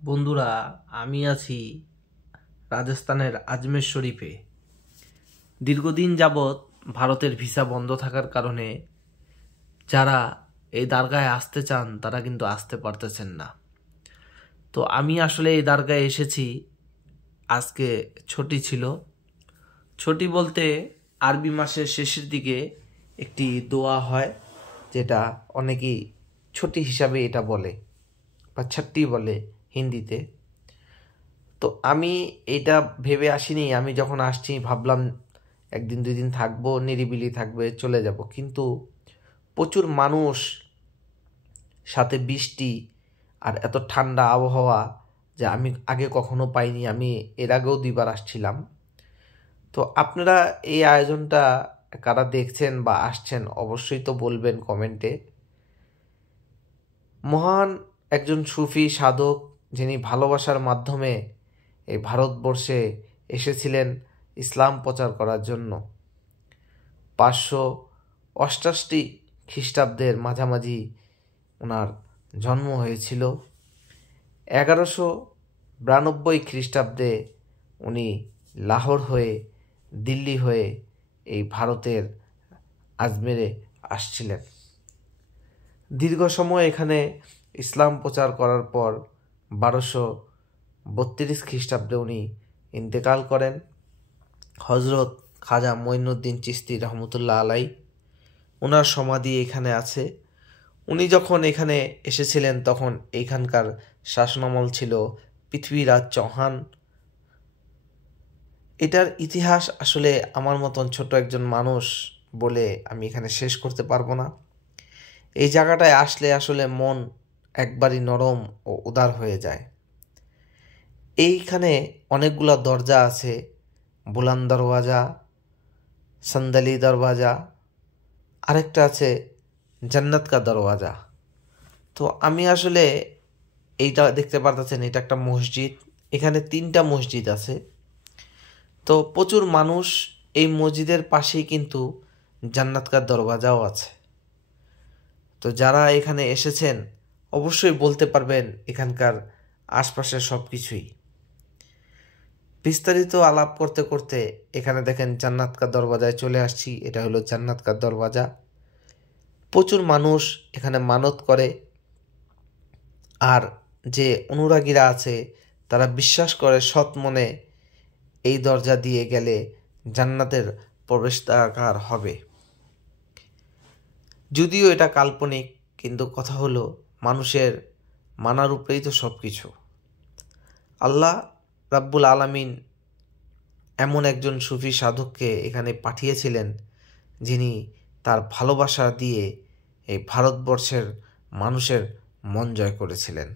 বন্ধুরা, আমি আছি রাজস্থানের আজমের শরীফে। দীর্ঘদিন যাবৎ ভারতের ভিসা বন্ধ থাকার কারণে যারা এই দরগায় আসতে চান তারা কিন্তু আসতে পারতেছেন না। তো আমি আসলে এই দরগায় এসেছি। আজকে ছুটি ছিল। ছুটি বলতে আরবি মাসের শেষের দিকে একটি দোয়া হয়, যেটা অনেকেই ছুটি হিসাবে এটা বলে বা ছট্টি বলে হিন্দিতে। তো আমি এটা ভেবে আসিনি। আমি যখন আসছি ভাবলাম একদিন দুই দিন থাকবো, নিরিবিলি থাকবে, চলে যাব। কিন্তু প্রচুর মানুষ, সাথে বৃষ্টি আর এত ঠান্ডা আবহাওয়া যে আমি আগে কখনো পাইনি। আমি এর আগেও 2বার আসছিলাম। তো আপনারা এই আয়োজনটা কারা দেখছেন বা আসছেন অবশ্যই তো বলবেন কমেন্টে। মহান একজন সুফি সাধক, যিনি ভালোবাসার মাধ্যমে এই ভারতবর্ষে এসেছিলেন ইসলাম প্রচার করার জন্য। 588 খ্রিস্টাব্দের মাঝামাঝি ওনার জন্ম হয়েছিল। 1192 খ্রিস্টাব্দে উনি লাহোর হয়ে, দিল্লি হয়ে এই ভারতের আজমেরে আসছিলেন। দীর্ঘ সময় এখানে ইসলাম প্রচার করার পর 1232 খ্রিস্টাব্দে উনি ইন্তেকাল করেন। হজরত খাজা মঈনুদ্দিন চিশতি রহমতুল্লাহ আলাই, ওনার সমাধি এখানে আছে। উনি যখন এখানে এসেছিলেন তখন এইখানকার শাসনামল ছিল পৃথ্বীরাজ চৌহান। এটার ইতিহাস আসলে আমার মতন ছোট একজন মানুষ বলে আমি এখানে শেষ করতে পারবো না। এই জায়গাটায় আসলে আসলে মন একবারই নরম ও উদার হয়ে যায়। এইখানে অনেকগুলো দরজা আছে: বুলান দরওয়াজা, সন্দালি দরওয়াজা, আরেকটা আছে জান্নাত কা দরওয়াজা। তো আমি আসলে এইটা দেখতে পারতেছেন, এটা একটা মসজিদ। এখানে 3টা মসজিদ আছে। তো প্রচুর মানুষ, এই মসজিদের পাশেই কিন্তু জান্নাত কা দরওয়াজাও আছে। তো যারা এখানে এসেছেন অবশ্যই বলতে পারবেন এখানকার আশপাশের সব কিছুই। বিস্তারিত আলাপ করতে করতে এখানে দেখেন জান্নাত কা দরওয়াজায় চলে আসছি। এটা হলো জান্নাত কা দরওয়াজা। প্রচুর মানুষ এখানে মানত করে, আর যে অনুরাগীরা আছে তারা বিশ্বাস করে সৎ মনে এই দরজা দিয়ে গেলে জান্নাতের প্রবেশদ্বার হবে। যদিও এটা কাল্পনিক, কিন্তু কথা হলো মানুষের মানার উপরেই তো সব কিছু। আল্লাহ রাব্বুল আলামিন এমন একজন সুফি সাধককে এখানে পাঠিয়েছিলেন, যিনি তার ভালোবাসা দিয়ে এই ভারতবর্ষের মানুষের মন জয় করেছিলেন।